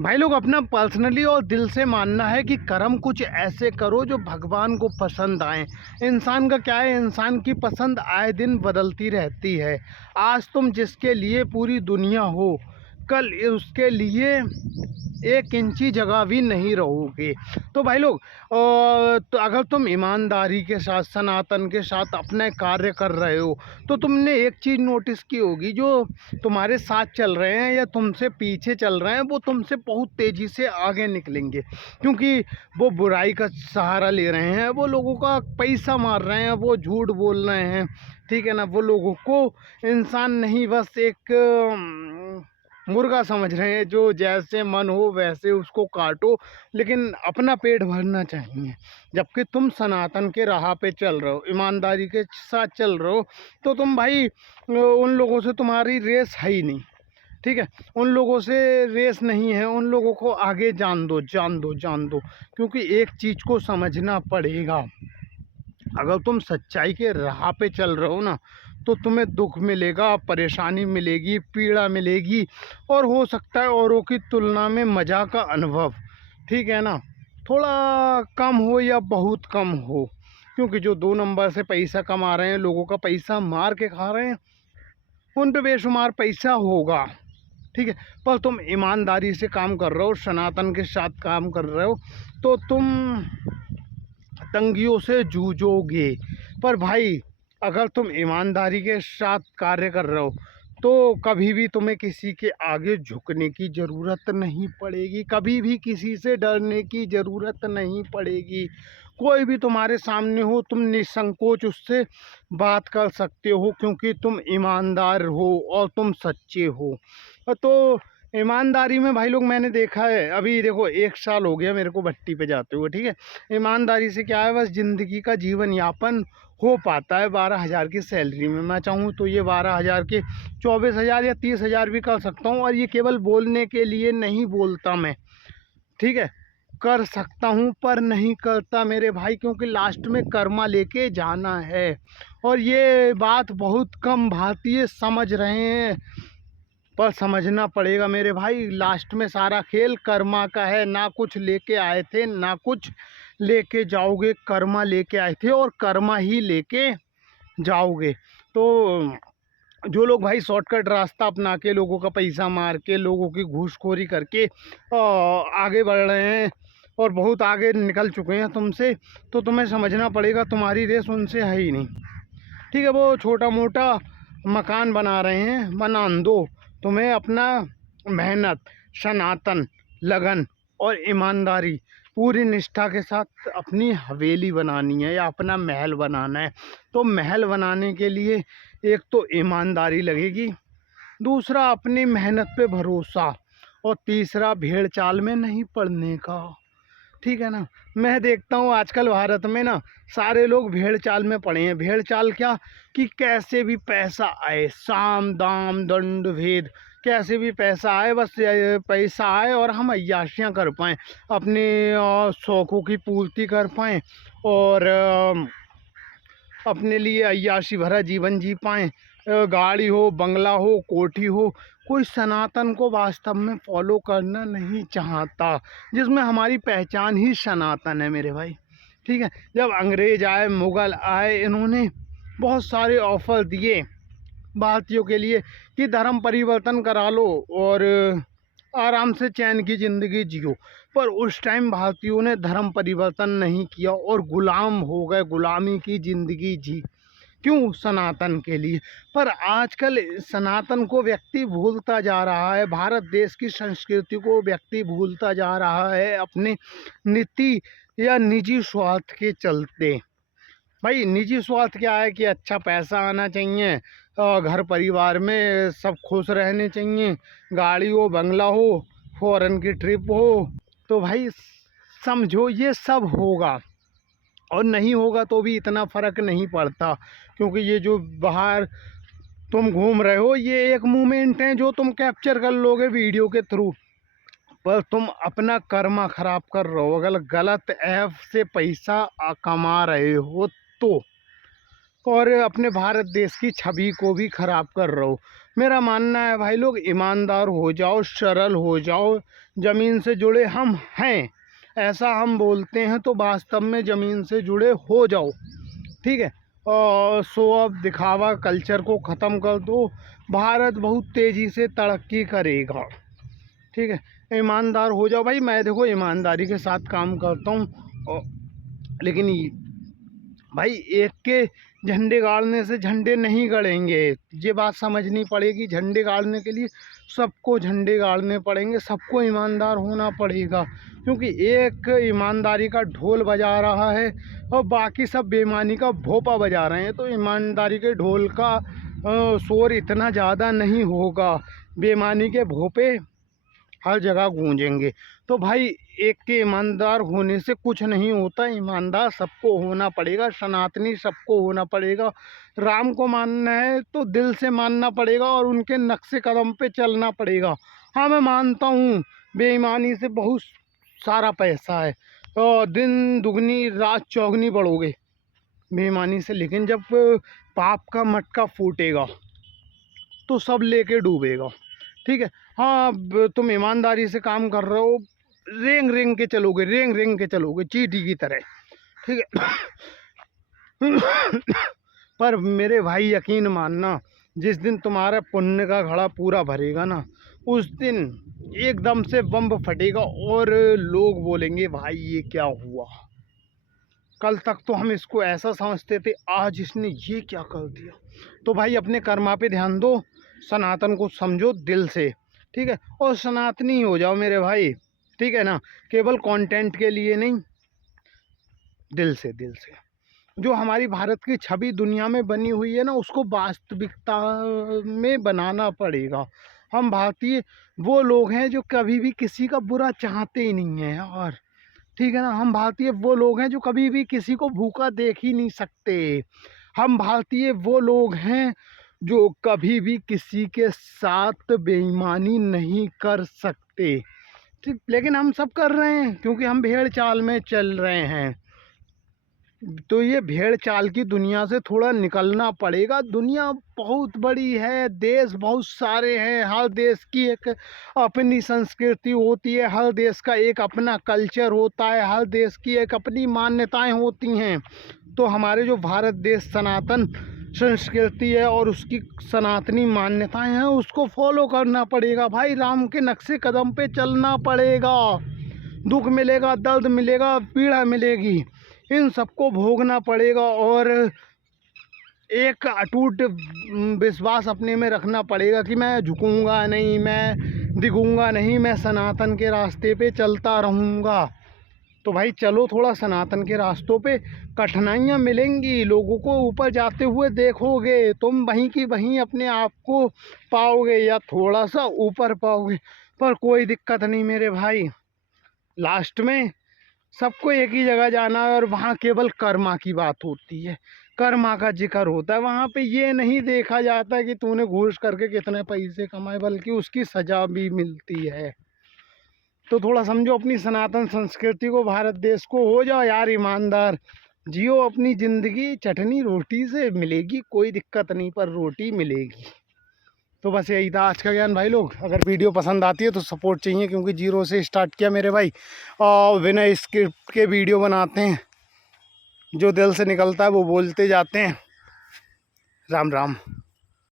भाई लोग अपना पर्सनली और दिल से मानना है कि कर्म कुछ ऐसे करो जो भगवान को पसंद आए। इंसान का क्या है, इंसान की पसंद आए दिन बदलती रहती है। आज तुम जिसके लिए पूरी दुनिया हो, कल उसके लिए 1 इंची जगह भी नहीं रहोगे। तो भाई लोग तो अगर तुम ईमानदारी के साथ, सनातन के साथ अपने कार्य कर रहे हो, तो तुमने एक चीज़ नोटिस की होगी, जो तुम्हारे साथ चल रहे हैं या तुमसे पीछे चल रहे हैं वो तुमसे बहुत तेज़ी से आगे निकलेंगे, क्योंकि वो बुराई का सहारा ले रहे हैं, वो लोगों का पैसा मार रहे हैं, वो झूठ बोल रहे हैं। ठीक है ना, वो लोगों को इंसान नहीं, बस एक मुर्गा समझ रहे हैं, जो जैसे मन हो वैसे उसको काटो, लेकिन अपना पेट भरना चाहिए। जबकि तुम सनातन के राह पे चल रहे हो, ईमानदारी के साथ चल रहे हो, तो तुम भाई उन लोगों से तुम्हारी रेस है ही नहीं। ठीक है, उन लोगों से रेस नहीं है, उन लोगों को आगे जान दो, जान दो, जान दो। क्योंकि एक चीज़ को समझना पड़ेगा, अगर तुम सच्चाई के राह पे चल रहे हो ना, तो तुम्हें दुख मिलेगा, परेशानी मिलेगी, पीड़ा मिलेगी, और हो सकता है औरों की तुलना में मज़ा का अनुभव, ठीक है ना, थोड़ा कम हो या बहुत कम हो। क्योंकि जो 2 नंबर से पैसा कमा रहे हैं, लोगों का पैसा मार के खा रहे हैं, उन पे बेशुमार पैसा होगा। ठीक है, पर तुम ईमानदारी से काम कर रहे हो, सनातन के साथ काम कर रहे हो, तो तुम तंगियों से जूझोगे। पर भाई, अगर तुम ईमानदारी के साथ कार्य कर रहे हो, तो कभी भी तुम्हें किसी के आगे झुकने की ज़रूरत नहीं पड़ेगी, कभी भी किसी से डरने की ज़रूरत नहीं पड़ेगी। कोई भी तुम्हारे सामने हो, तुम निसंकोच उससे बात कर सकते हो, क्योंकि तुम ईमानदार हो और तुम सच्चे हो। तो ईमानदारी में भाई लोग मैंने देखा है, अभी देखो 1 साल हो गया मेरे को भट्टी पे जाते हुए। ठीक है, ईमानदारी से क्या है, बस ज़िंदगी का जीवन यापन हो पाता है 12,000 की सैलरी में। मैं चाहूँ तो ये 12,000 के 24,000 या 30,000 भी कर सकता हूँ, और ये केवल बोलने के लिए नहीं बोलता मैं। ठीक है, कर सकता हूँ पर नहीं करता मेरे भाई, क्योंकि लास्ट में कर्मा लेके जाना है, और ये बात बहुत कम भारतीय समझ रहे हैं। पर समझना पड़ेगा मेरे भाई, लास्ट में सारा खेल कर्मा का है। ना कुछ लेके आए थे, ना कुछ लेके जाओगे, कर्मा लेके आए थे और कर्मा ही लेके जाओगे। तो जो लोग भाई शॉर्टकट रास्ता अपना के, लोगों का पैसा मार के, लोगों की घूसखोरी करके आगे बढ़ रहे हैं और बहुत आगे निकल चुके हैं तुमसे, तो तुम्हें समझना पड़ेगा तुम्हारी रेस उनसे है ही नहीं। ठीक है, वो छोटा मोटा मकान बना रहे हैं, बनान दो। तुम्हें अपना मेहनत, सनातन, लगन और ईमानदारी, पूरी निष्ठा के साथ अपनी हवेली बनानी है या अपना महल बनाना है। तो महल बनाने के लिए एक तो ईमानदारी लगेगी, दूसरा अपनी मेहनत पे भरोसा, और तीसरा भेड़ चाल में नहीं पड़ने का। ठीक है ना, मैं देखता हूँ आजकल भारत में ना सारे लोग भेड़ चाल में पड़े हैं। भेड़ चाल क्या, कि कैसे भी पैसा आए, साम दाम दंड भेद, कैसे भी पैसा आए, बस पैसा आए और हम अय्याशियाँ कर पाएँ, अपने शौक़ों की पूर्ति कर पाएँ, और अपने लिए अय्याशी भरा जीवन जी पाएँ। गाड़ी हो, बंगला हो, कोठी हो, कोई सनातन को वास्तव में फॉलो करना नहीं चाहता, जिसमें हमारी पहचान ही सनातन है मेरे भाई। ठीक है, जब अंग्रेज़ आए, मुग़ल आए, इन्होंने बहुत सारे ऑफ़र दिए भारतीयों के लिए कि धर्म परिवर्तन करा लो और आराम से चैन की ज़िंदगी जियो। पर उस टाइम भारतीयों ने धर्म परिवर्तन नहीं किया और गुलाम हो गए, गुलामी की ज़िंदगी जी। क्यों? सनातन के लिए। पर आजकल सनातन को व्यक्ति भूलता जा रहा है, भारत देश की संस्कृति को व्यक्ति भूलता जा रहा है, अपने नीति या निजी स्वार्थ के चलते। भाई निजी स्वार्थ क्या है, कि अच्छा पैसा आना चाहिए, घर परिवार में सब खुश रहने चाहिए, गाड़ी हो, बंगला हो, फॉरेन की ट्रिप हो, तो भाई समझो ये सब होगा, और नहीं होगा तो भी इतना फ़र्क नहीं पड़ता, क्योंकि ये जो बाहर तुम घूम रहे हो, ये एक मोमेंट है जो तुम कैप्चर कर लोगे वीडियो के थ्रू। पर तुम अपना कर्मा ख़राब कर रहे हो, अगर गलत ऐप से पैसा कमा रहे हो तो, और अपने भारत देश की छवि को भी ख़राब कर रहे हो। मेरा मानना है भाई लोग ईमानदार हो जाओ, सरल हो जाओ, ज़मीन से जुड़े हम हैं ऐसा हम बोलते हैं तो वास्तव में ज़मीन से जुड़े हो जाओ, ठीक है। और शो ऑफ दिखावा कल्चर को ख़त्म कर दो, भारत बहुत तेज़ी से तरक्की करेगा, ठीक है। ईमानदार हो जाओ भाई। मैं देखो ईमानदारी के साथ काम करता हूँ, लेकिन भाई एक के झंडे गाड़ने से झंडे नहीं गड़ेंगे, ये बात समझनी पड़ेगी। झंडे गाड़ने के लिए सबको झंडे गाड़ने पड़ेंगे, सबको ईमानदार होना पड़ेगा, क्योंकि एक ईमानदारी का ढोल बजा रहा है और बाकी सब बेईमानी का भोपा बजा रहे हैं, तो ईमानदारी के ढोल का शोर इतना ज़्यादा नहीं होगा, बेईमानी के भोपे हर जगह गूंजेंगे। तो भाई एक के ईमानदार होने से कुछ नहीं होता, ईमानदार सबको होना पड़ेगा, सनातनी सबको होना पड़ेगा। राम को मानना है तो दिल से मानना पड़ेगा और उनके नक्शे कदम पे चलना पड़ेगा। हाँ मैं मानता हूँ बेईमानी से बहुत सारा पैसा है और दिन दुगनी रात चौगनी बढ़ोगे बेईमानी से, लेकिन जब पाप का मटका फूटेगा तो सब लेके डूबेगा, ठीक है। हाँ तुम ईमानदारी से काम कर रहे हो, रेंग रेंग के चलोगे, रेंग रेंग के चलोगे चींटी की तरह, ठीक है। पर मेरे भाई यकीन मानना, जिस दिन तुम्हारा पुण्य का घड़ा पूरा भरेगा ना, उस दिन एकदम से बम फटेगा और लोग बोलेंगे भाई ये क्या हुआ, कल तक तो हम इसको ऐसा समझते थे, आज इसने ये क्या कर दिया। तो भाई अपने कर्मा पे ध्यान दो, सनातन को समझो दिल से, ठीक है, और सनातनी हो जाओ मेरे भाई, ठीक है ना। केवल कंटेंट के लिए नहीं, दिल से, दिल से। जो हमारी भारत की छवि दुनिया में बनी हुई है ना, उसको वास्तविकता में बनाना पड़ेगा। हम भारतीय वो लोग हैं जो कभी भी किसी का बुरा चाहते ही नहीं है यार, ठीक है ना। हम भारतीय वो लोग हैं जो कभी भी किसी को भूखा देख ही नहीं सकते। हम भारतीय वो लोग हैं जो कभी भी किसी के साथ बेईमानी नहीं कर सकते, ठीक। लेकिन हम सब कर रहे हैं क्योंकि हम भेड़ चाल में चल रहे हैं। तो ये भेड़ चाल की दुनिया से थोड़ा निकलना पड़ेगा। दुनिया बहुत बड़ी है, देश बहुत सारे हैं, हर देश की एक अपनी संस्कृति होती है, हर देश का एक अपना कल्चर होता है, हर देश की एक अपनी मान्यताएं होती हैं। तो हमारे जो भारत देश सनातन संस्कृति है और उसकी सनातनी मान्यताएं हैं, उसको फॉलो करना पड़ेगा भाई। राम के नक्शे कदम पे चलना पड़ेगा। दुख मिलेगा, दर्द मिलेगा, पीड़ा मिलेगी, इन सबको भोगना पड़ेगा और एक अटूट विश्वास अपने में रखना पड़ेगा कि मैं झुकूंगा नहीं, मैं दिखूंगा नहीं, मैं सनातन के रास्ते पे चलता रहूँगा। तो भाई चलो थोड़ा सनातन के रास्तों पे, कठिनाइयाँ मिलेंगी, लोगों को ऊपर जाते हुए देखोगे, तुम वहीं की वहीं अपने आप को पाओगे या थोड़ा सा ऊपर पाओगे, पर कोई दिक्कत नहीं मेरे भाई। लास्ट में सबको एक ही जगह जाना है और वहाँ केवल कर्मा की बात होती है, कर्मा का जिक्र होता है। वहाँ पे ये नहीं देखा जाता कि तूने घूस करके कितने पैसे कमाए, बल्कि उसकी सज़ा भी मिलती है। तो थोड़ा समझो अपनी सनातन संस्कृति को, भारत देश को, हो जाओ यार ईमानदार, जियो अपनी ज़िंदगी। चटनी रोटी से मिलेगी, कोई दिक्कत नहीं, पर रोटी मिलेगी। तो बस यही था आज का ज्ञान भाई लोग। अगर वीडियो पसंद आती है तो सपोर्ट चाहिए, क्योंकि जीरो से स्टार्ट किया मेरे भाई, और बिना स्क्रिप्ट के वीडियो बनाते हैं, जो दिल से निकलता है वो बोलते जाते हैं। राम राम।